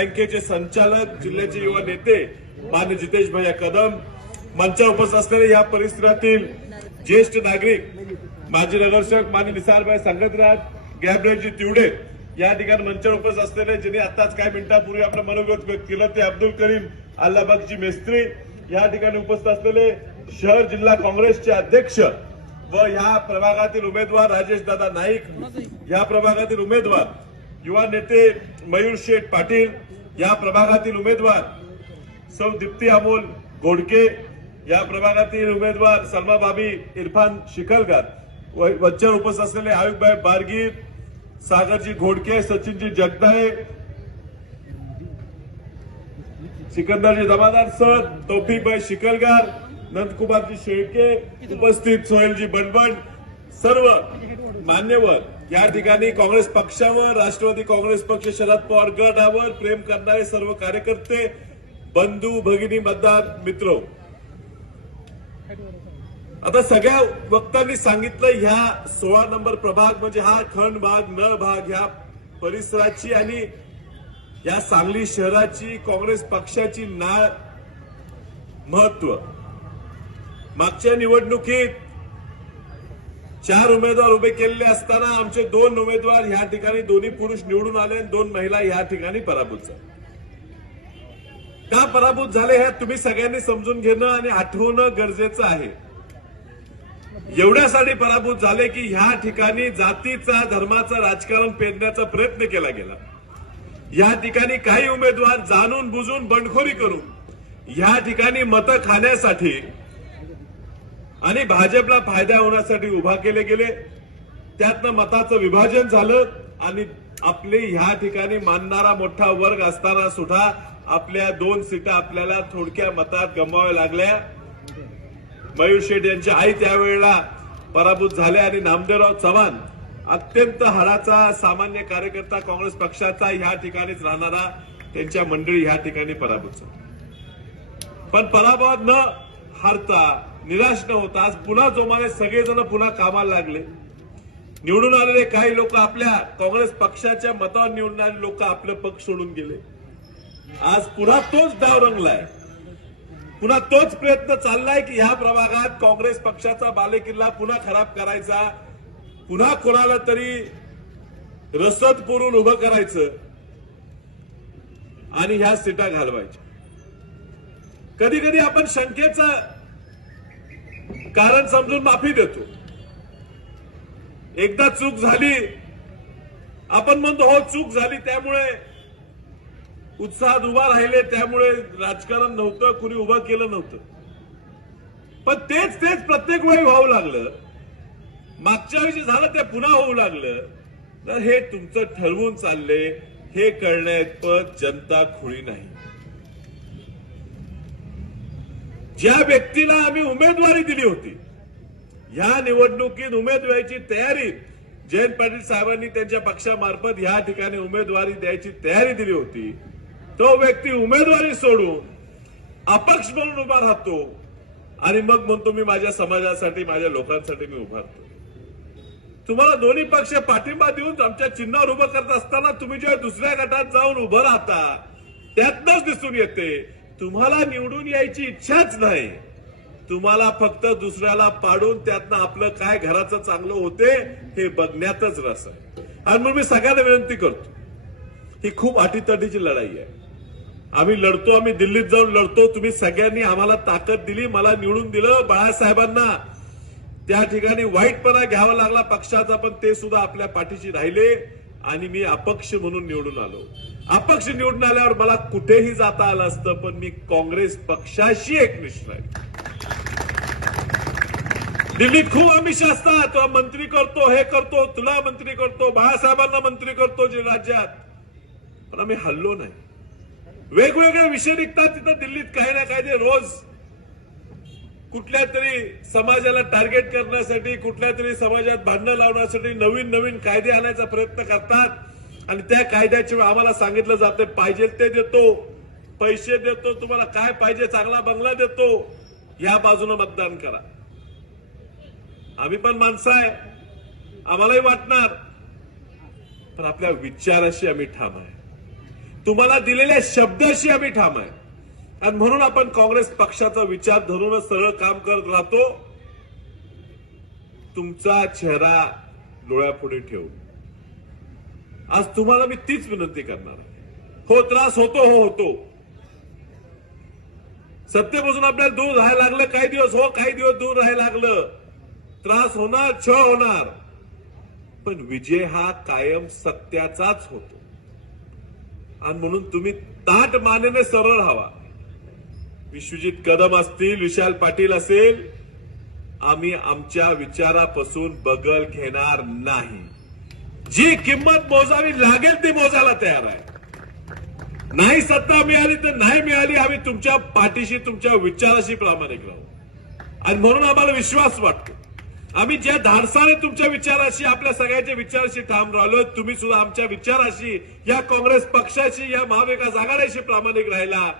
बँकेचे संचालक जिल्ह्याचे युवा नेते मान्य जितेश भैया कदम मंचावर उपस्थित असलेले या परिसरातील ज्येष्ठ नागरिक माजी नगरसेवक मान्य निसारभाई संगतराज गॅब्रेजी तिवडे या ठिकाणी मंचावर उपस्थित असलेले ज्यांनी आताच काही मिनिटांपूर्वी आपलं मनोगत व्यक्त केलं ते अब्दुल करीम अल्लाबागची मेस्त्री या ठिकाणी उपस्थित असलेले शहर जिल्हा काँग्रेसचे अध्यक्ष व या प्रभागातील उमेदवार राजेश दादा नाईक या प्रभागातील उमेदवार युवा नेते मयूर शेठ पाटील या प्रभागातील उमेदवार सौ दीप्ती अमोल घोडके या प्रभागातील उमेदवार सलमा बाबी इरफान शिकलगार व वच्चर उपस्थित असलेले आयुषभाई बारगीर सागरजी घोडके सचिनजी जगदाळे सिकंदरजी जमादार सर तौफिकभाई शिकलगार नंदकुमारजी शेळके उपस्थित सोहेलजी बडबड सर्व मान्यवर. या ठिकाणी काँग्रेस पक्षावर राष्ट्रवादी काँग्रेस पक्ष शरद पवार गटावर प्रेम करणारे सर्व कार्यकर्ते बंधू भगिनी मतदार मित्र. आता सगळ्या वक्त्यांनी सांगितलं ह्या सोळा नंबर प्रभाग म्हणजे हा खंड भाग न भाग ह्या परिसराची आणि या सांगली शहराची काँग्रेस पक्षाची नाळ महत्त्व. मागच्या निवडणुकीत चार उमेदवार उभे केलेले असताना आमचे दोन उमेदवार या ठिकाणी दोन्ही पुरुष निवडून आले आणि दोन महिला या ठिकाणी पराभूत झाल्या. का पराभूत झाले हे तुम्ही सगळ्यांनी समजून घेणं आणि आठवणं गरजेचं आहे. एवढ्यासाठी पराभूत झाले की ह्या ठिकाणी जातीचा धर्माचा राजकारण पेरण्याचा प्रयत्न केला गेला. या ठिकाणी काही उमेदवार जाणून बुजून बंडखोरी करून या ठिकाणी मतं खाण्यासाठी आणि भाजपला फायदा होण्यासाठी उभा केले गेले. त्यातनं मताचं विभाजन झालं आणि आपले ह्या ठिकाणी मानणारा मोठा वर्ग असताना सुद्धा आपल्या दोन सीटा आपल्याला थोडक्या मतात गमवाव्या लागल्या. मयूर शेठ यांच्या आई त्यावेळेला पराभूत झाल्या आणि नामदेवराव चव्हाण अत्यंत हराचा सामान्य कार्यकर्ता काँग्रेस पक्षाचा ह्या ठिकाणीच राहणारा त्यांच्या मंडळी ह्या ठिकाणी पराभूत झाला पण पराभवात न हारता निराश न होता आज पुन्हा जोमाने सगळेजण पुन्हा कामाला लागले. निवडून आलेले काही लोक आपल्या काँग्रेस पक्षाच्या मतावर निवडून आलेले लोक आपलं पक्ष सोडून गेले. आज पुन्हा तोच डाव रंगलाय. पुन्हा तोच प्रयत्न चाललाय की ह्या प्रभागात काँग्रेस पक्षाचा बालेकिल्ला पुन्हा खराब करायचा. पुन्हा कोणाला तरी रसद करून उभं करायचं. आणि ह्या सीटा घालवायच्या. कधी कधी आपण शंकेचं कारण समजून माफी देतो. एकदा चूक झाली आपण म्हणतो हो चूक झाली. त्यामुळे उत्साहात उभा राहिले त्यामुळे राजकारण नव्हतं कुणी उभं केलं नव्हतं. पण तेच तेच प्रत्येक वेळी व्हावं लागलं. मागच्या वेळी झालं ते पुन्हा होऊ लागलं. तर हे तुमचं ठरवून चालले हे कळण्यात जनता खुळी नाही. ज्या व्यक्तीला आम्ही उमेदवारी दिली होती या निवडणुकीत उमेदवारीची तयारी जयंत पाटील साहेबांनी त्यांच्या पक्षामार्फत या ठिकाणी उमेदवारी द्यायची तयारी दिली होती तो व्यक्ती उमेदवारी सोडून अपक्ष म्हणून उभा राहतो आणि मग म्हणतो मी माझ्या समाजासाठी माझ्या लोकांसाठी मी उभा राहतो. तुम्हाला दोन्ही पक्ष पाठिंबा देऊन आमच्या चिन्हावर उभं करत असताना तुम्ही जेव्हा दुसऱ्या गटात जाऊन उभं राहता त्यातनच दिसून येते तुम्हाला निवडून यायची इच्छाच नाही. तुम्हाला फक्त दुसऱ्याला पाडून त्यातनं आपलं काय घराचं चांगलं होते हे बघण्यातच रस आहे. आणि म्हणून मी सगळ्यांना विनंती करतो ही खूप अटीतटीची लढाई आहे. आम्ही लढतो आम्ही दिल्लीत जाऊन लढतो तुम्ही सगळ्यांनी आम्हाला ताकद दिली मला निवडून दिलं बाळासाहेबांना. त्या ठिकाणी वाईटपणा घ्यावा लागला पक्षाचा पण ते सुद्धा आपल्या पाठीशी राहिले आणि मी अपक्ष म्हणून निवडून आलो. अपक्ष निवडून आल्यावर मला कुठेही जाता आलं असतं पण मी काँग्रेस पक्षाशी एकनिष्ठ आहे. दिल्लीत खूप आमिष असतात तो मंत्री करतो हे करतो तुला मंत्री करतो बाळासाहेबांना मंत्री करतो जे राज्यात. पण आम्ही हल्लो नाही. वेगवेगळे विषय निघतात तिथं दिल्लीत काही ना काही ते रोज. कुठल्या तरी समाजाला टार्गेट करण्यासाठी कुठल्या तरी समाजात भांडणं लावण्यासाठी नवीन नवीन कायदे आणायचा प्रयत्न करतात. आणि त्या कायद्याच्या वेळी आम्हाला सांगितलं जातं पाहिजे ते देतो पैसे देतो तुम्हाला काय पाहिजे चांगला बंगला देतो या बाजूनं मतदान करा. आम्ही पण माणसं आहे आम्हालाही वाटणार पण आपल्या विचाराशी आम्ही ठाम आहे. तुम्हाला दिलेल्या शब्दाशी आम्ही ठाम आहे. आणि म्हणून आपण काँग्रेस पक्षाचा विचार धरूनच सरळ काम करत राहतो. तुमचा चेहरा डोळ्यापुढे ठेवू आज तुम्हाला मी तीच विनंती करणार हो त्रास होतो हो होतो. सत्तेपासून आपल्याला दूर राहायला लागलं काही दिवस हो काही दिवस दूर राहायला लागलं. त्रास होणार छ होणार. पण विजय हा कायम सत्याचाच होतो. आणि म्हणून तुम्ही ताट मानेने सरळ राहावा विश्वजित कदम असतील विशाल पाटील असेल आम्ही आमच्या विचारापासून बगल घेणार नाही. जी किंमत मोजावी लागेल ती मोजायला तयार आहे. नाही सत्ता मिळाली तर नाही मिळाली आम्ही तुमच्या पाठीशी तुमच्या विचाराशी प्रामाणिक राहू. आणि म्हणून आम्हाला विश्वास वाटतो. आम्ही ज्या धाडसाने तुमच्या विचाराशी आपल्या सगळ्याच्या विचाराशी ठाम राहिलो तुम्ही सुद्धा आमच्या विचाराशी या काँग्रेस पक्षाशी या महाविकास आघाडीशी प्रामाणिक राहिला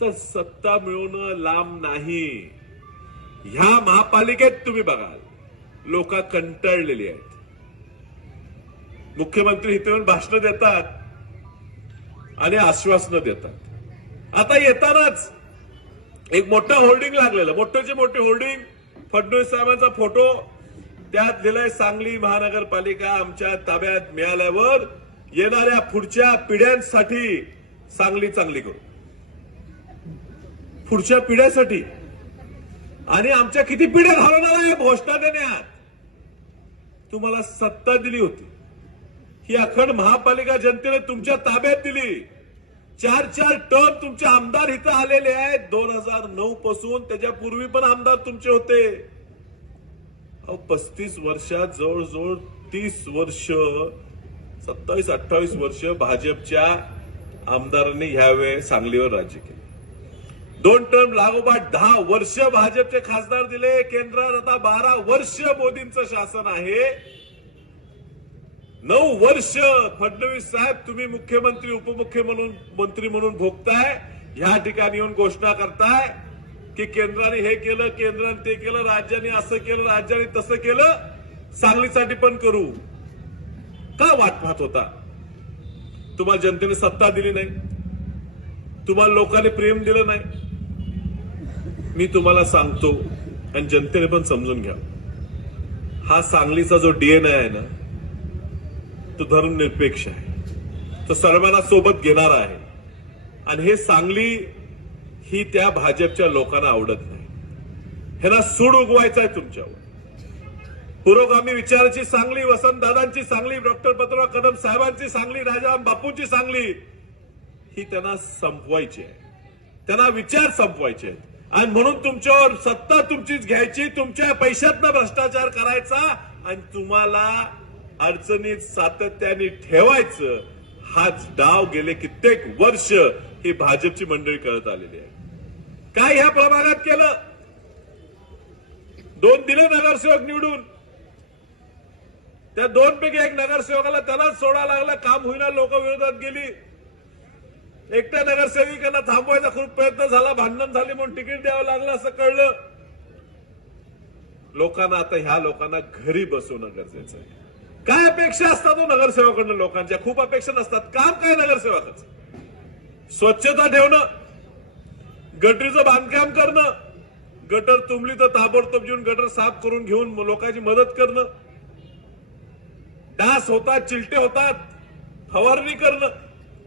तर सत्ता मिळवणं लांब नाही. ह्या महापालिकेत तुम्ही बघाल लोक कंटाळलेली आहेत. मुख्यमंत्री इथे येऊन भाषणं देतात आणि आश्वासनं देतात. आता येतानाच एक मोठं होल्डिंग लागलेलं मोठ्याचे मोठे होल्डिंग फडणवीस साहेबांचा फोटो त्यात दिलाय सांगली महानगरपालिका आमच्या ताब्यात मिळाल्यावर येणाऱ्या पुढच्या पिढ्यांसाठी सांगली चांगली करू. पुढच्या पिढ्यासाठी. आणि आमच्या किती पिढ्या घालवणार आहे घोषणा देण्यात? तुम्हाला सत्ता दिली होती. ही अखंड महापालिका जनतेने तुमच्या ताब्यात दिली. चार चार टर्म तुमचे आमदार इथं आलेले आहेत. दोन हजार नऊ पासून त्याच्यापूर्वी पण आमदार तुमचे होते. अहो पस्तीस वर्षात जवळजवळ तीस वर्ष सत्तावीस अठ्ठावीस वर्ष भाजपच्या आमदारांनी ह्यावेळी सांगलीवर राज्य केले. दोन टर्म लागोपाठ दहा वर्ष भाजपचे खासदार दिले. केंद्रात आता बारा वर्ष मोदींचं शासन आहे. नऊ वर्ष फडणवीस साहेब तुम्ही मुख्यमंत्री उपमुख्य म्हणून मंत्री म्हणून भोगताय. ह्या ठिकाणी येऊन घोषणा करताय की केंद्राने हे केलं केंद्राने ते केलं राज्याने असं केलं राज्याने तसं केलं. सांगलीसाठी पण करू. का वाट पाहत होता? तुम्हाला जनतेने सत्ता दिली नाही. तुम्हाला लोकांनी प्रेम दिलं नाही. मी तुम्हाला सांगतो आणि जनतेने पण समजून घ्या. हा सांगलीचा जो डीएनए आहे ना तो धर्मनिरपेक्ष आहे. तो सर्वांना सोबत घेणार आहे. आणि हे सांगली ही त्या भाजपच्या लोकांना आवडत नाही. ह्यांना सूड उगवायचा आहे तुमच्यावर. पुरोगामी विचाराची सांगली वसंतदादांची सांगली डॉक्टर पत्रराव कदम साहेबांची सांगली राजाराम बापूंची सांगली ही त्यांना संपवायची आहे. त्यांना विचार संपवायचे आहेत. आणि म्हणून तुमच्यावर सत्ता तुमचीच घ्यायची तुमच्या पैशातनं भ्रष्टाचार करायचा आणि तुम्हाला अडचणीत सातत्याने ठेवायचं हाच डाव गेले कित्येक वर्ष ही भाजपची मंडळी करत आलेली आहे. काय ह्या प्रभागात केलं? दोन दिले नगरसेवक निवडून. त्या दोन पैकी एक नगरसेवकाला त्यालाच सोडा लागला काम होईना लोक विरोधात गेली. एकट्या नगरसेविकांना थांबवायचा खूप प्रयत्न झाला भांडण झाले म्हणून तिकीट द्यावं लागलं असं कळलं. लोकांना आता ह्या लोकांना घरी बसवणं गरजेचं आहे. काय अपेक्षा असतात हो लोकांच्या? खूप अपेक्षा नसतात. काम काय नगरसेवकाचं? स्वच्छता ठेवणं गटरीचं बांधकाम करणं गटर तुंबली तर ताबडतोब येऊन गटर साफ करून घेऊन लोकांची मदत करणं डास होतात चिलटे होतात फवारणी करणं.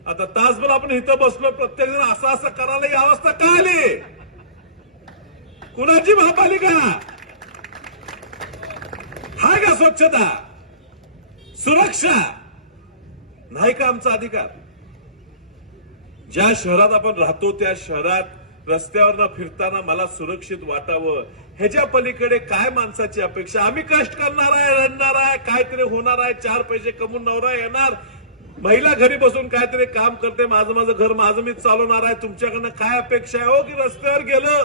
आता तासभर आपण इथं बसलो प्रत्येक जण असं असं करायला ही अवस्था का आली? कुणाची महापालिका? हाय का स्वच्छता? सुरक्षा! नाही का आमचा अधिकार? ज्या शहरात आपण राहतो त्या शहरात रस्त्यावर फिरताना मला सुरक्षित वाटावं. ह्याच्या पलीकडे काय माणसाची अपेक्षा? आम्ही कष्ट करणार आहे रडणार आहे काहीतरी होणार आहे चार पैसे कमवून नवरा येणार. महिला घरी बसून काहीतरी काम करते माझं माझं घर माझं मीच चालवणार आहे. तुमच्याकडनं काय अपेक्षा आहे? हो की रस्त्यावर गेलं?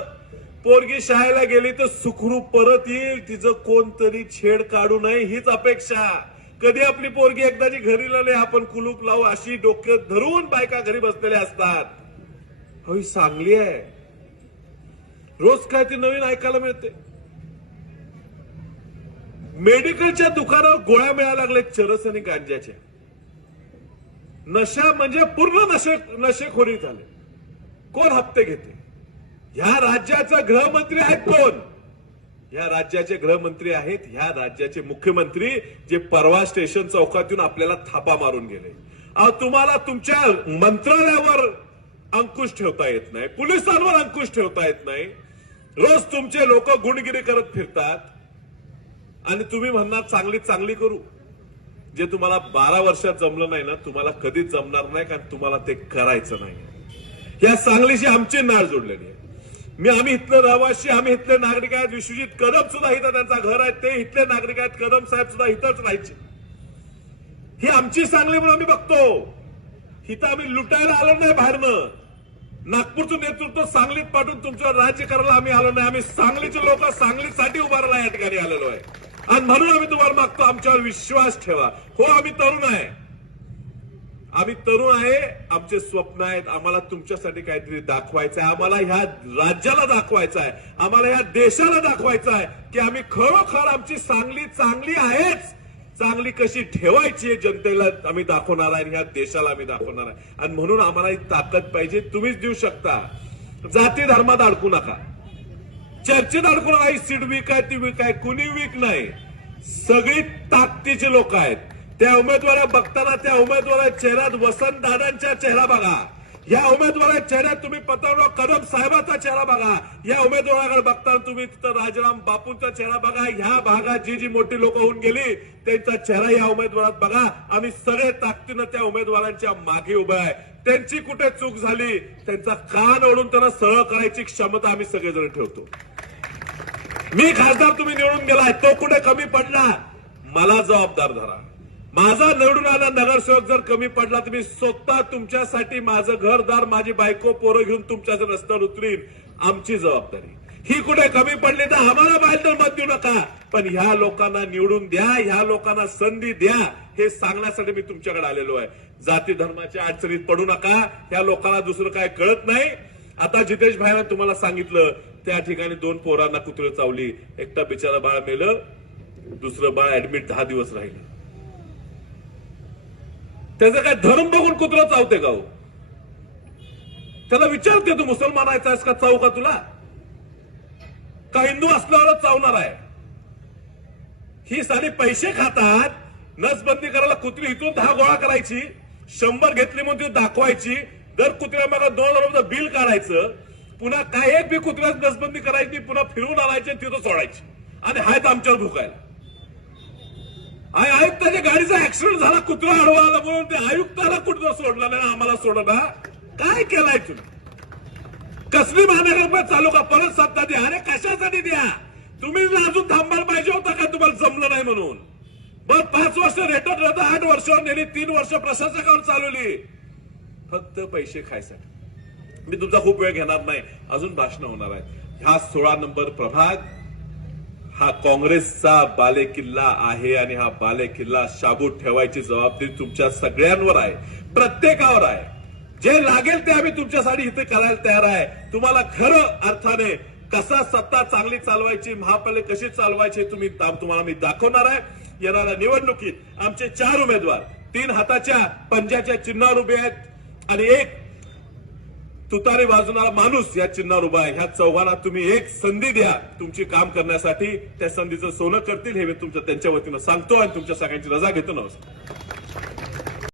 पोरगी शाळेला गेली तर सुखरूप परत येईल. तिचं कोणतरी छेड काढू नये हीच अपेक्षा. कधी आपली पोरगी एकदाची घरी नाही आपण कुलूप लावू अशी डोक्यात धरून बायका घरी बसलेल्या असतात. ही चांगली आहे. रोज काय ते नवीन ऐकायला मिळते. मेडिकलच्या दुकानावर गोळ्या मिळायला लागल्या चरस आणि गांजाच्या नशा म्हणजे पूर्ण नशे नशेखोरी झाले. कोण हप्ते घेते? ह्या राज्याचा गृहमंत्री आहेत कोण? या राज्याचे गृहमंत्री आहेत ह्या राज्याचे मुख्यमंत्री जे परवा स्टेशन चौकातून आपल्याला थापा मारून गेले. तुम्हाला तुमच्या मंत्रालयावर अंकुश ठेवता येत नाही पोलिसांवर अंकुश ठेवता येत नाही. रोज तुमचे लोक गुणगिरी करत फिरतात. आणि तुम्ही म्हणणार चांगली चांगली करू. जे तुम्हाला बारा वर्षात जमलं नाही ना तुम्हाला कधीच जमणार नाही कारण तुम्हाला ते करायचं नाही या सांगलीशी आमची नाळ जोडलेली आहे. मी आम्ही इथले रहिवासी आम्ही इथले नागरिक आहेत. विश्वजित कदम सुद्धा इथं त्यांचा घर आहे. ते इथले नागरिक आहेत. कदम साहेब सुद्धा इथंच राहायचे. ही आमची सांगली म्हणून आम्ही बघतो. इथं आम्ही लुटायला आलो नाही बाहेरनं. नागपूरचं नेतृत्व सांगलीत पाठवून तुमच्यावर राज्य करायला आम्ही आलो नाही. आम्ही सांगलीचे लोक सांगलीसाठी उभारायला या ठिकाणी आलेलो आहे. आणि म्हणून आम्ही तुम्हाला मागतो आमच्यावर विश्वास ठेवा. हो आम्ही तरुण आहे. आम्ही तरुण आहे आमचे स्वप्न आहेत आम्हाला तुमच्यासाठी काहीतरी दाखवायचं आहे आम्हाला ह्या राज्याला दाखवायचं आहे आम्हाला ह्या देशाला दाखवायचं आहे की आम्ही खरोखर आमची सांगली चांगली आहेच. चांगली कशी ठेवायची आहे जनतेला आम्ही दाखवणार आहे आणि ह्या देशाला आम्ही दाखवणार आहे. आणि म्हणून आम्हाला ही ताकद पाहिजे तुम्हीच देऊ शकता. जाती धर्मात अडकू नका. चर्चेत अडकू नका ही सीट वीक आहे ती वीक आहे कुणी वीक नाही. सगळी ताकदीचे लोक आहेत. त्या उमेदवारा बघताना त्या उमेदवाराच्या चेहऱ्यात वसंतदादांचा चेहरा बघा. या उमेदवाराच्या चेहऱ्यात तुम्ही पतंगराव कदम साहेबाचा चेहरा बघा. या उमेदवाराकडे बघताना तुम्ही तिथं राजाराम बापूंचा चेहरा बघा. ह्या भागात जी जी मोठी लोक होऊन गेली त्यांचा चेहरा या उमेदवारात बघा. आम्ही सगळे ताकदीनं त्या उमेदवारांच्या मागे उभे आहे. त्यांची कुठे चूक झाली त्यांचा कान ओढून त्यांना सरळ करायची क्षमता आम्ही सगळेजण ठेवतो. मी खासदार तुम्ही निवडून गेलाय तो कुठे कमी पडला? मला जबाबदार धरा. माझा निवडून आला नगरसेवक जर कमी पडला तर मी स्वतः तुमच्यासाठी माझं घरदार माझी बायको पोरं घेऊन तुमच्या रस्त्यावर उतरीन. आमची जबाबदारी. ही कुठे कमी पडली तर आम्हाला बाहेर तर मत देऊ नका. पण ह्या लोकांना निवडून द्या ह्या लोकांना संधी द्या हे सांगण्यासाठी मी तुमच्याकडे आलेलो आहे. जाती धर्माच्या अडचणीत पडू नका. ह्या लोकांना दुसरं काय कळत नाही. आता जितेश भाईने तुम्हाला सांगितलं त्या ठिकाणी दोन पोरांना कुत्रे चावली. एकटा बिचारा बाळ मेलं दुसरं बाळ ऍडमिट दहा दिवस राहिलं. त्याचं काय धर्म बघून कुत्रा चावते का हो? त्याला विचारते तू मुसलमान आहेस का? चावू का तुला? का हिंदू असल्यावरच चावणार आहे? ही सारी पैसे खातात नसबंदी करायला कुत्री इथून दहा गोळा करायची शंभर घेतली म्हणून ती दाखवायची दर कुत्र्या मला दोन हजार रुपये बिल काढायचं पुन्हा काय एक बी कुत्र्यात नसबंदी करायची पुन्हा फिरून आणायची आणि तिथं सोडायची. आणि हायत आमच्यावर भुकायला. आयुक्ताच्या गाडीचा ऍक्सिडेंट झाला कुत्रा अडवा आला म्हणून ते आयुक्ताला कुठं सोडलं नाही आम्हाला सोडला काय केलाय तुम्ही? कसली महानगरपालिका चालू का? परत सत्ता द्या. अरे कशासाठी द्या? तुम्ही अजून थांबायला पाहिजे होता का? तुम्हाला जमलं नाही म्हणून. बर पाच वर्ष रेटत राहता आठ वर्ष नेली तीन वर्ष प्रशासकावर चालवली. फक्त पैसे खायसाठी. मी तुमचा खूप वेळ घेणार नाही. अजून भाषण होणार आहे ह्या सोळा नंबर प्रभाग हा काँग्रेसचा बालेकिल्ला आहे आणि हा बालेकिल्ला शाबूत ठेवायची जबाबदारी तुमच्या सगळ्यांवर आहे. प्रत्येकावर आहे. जे लागेल ते आम्ही तुमच्यासाठी इथे करायला तयार आहे. तुम्हाला खरं अर्थाने कसा सत्ता चांगली चालवायची महापालिका कशी चालवायची तुम्ही तुम्हाला मी दाखवणार आहे. येणाऱ्या निवडणुकीत आमचे चार उमेदवार तीन हाताच्या पंजाच्या चिन्हावर उभे आहेत. आणि एक तुतारी वाजवणारा माणूस या चिन्हावर उभा आहे. ह्या चौघांना तुम्ही एक संधी द्या. तुमची काम करण्यासाठी त्या संधीचं सोनं करतील हे मी तुमच्या त्यांच्या वतीनं सांगतो आणि तुमच्या सगळ्यांची रजा घेतो. नमस्कार.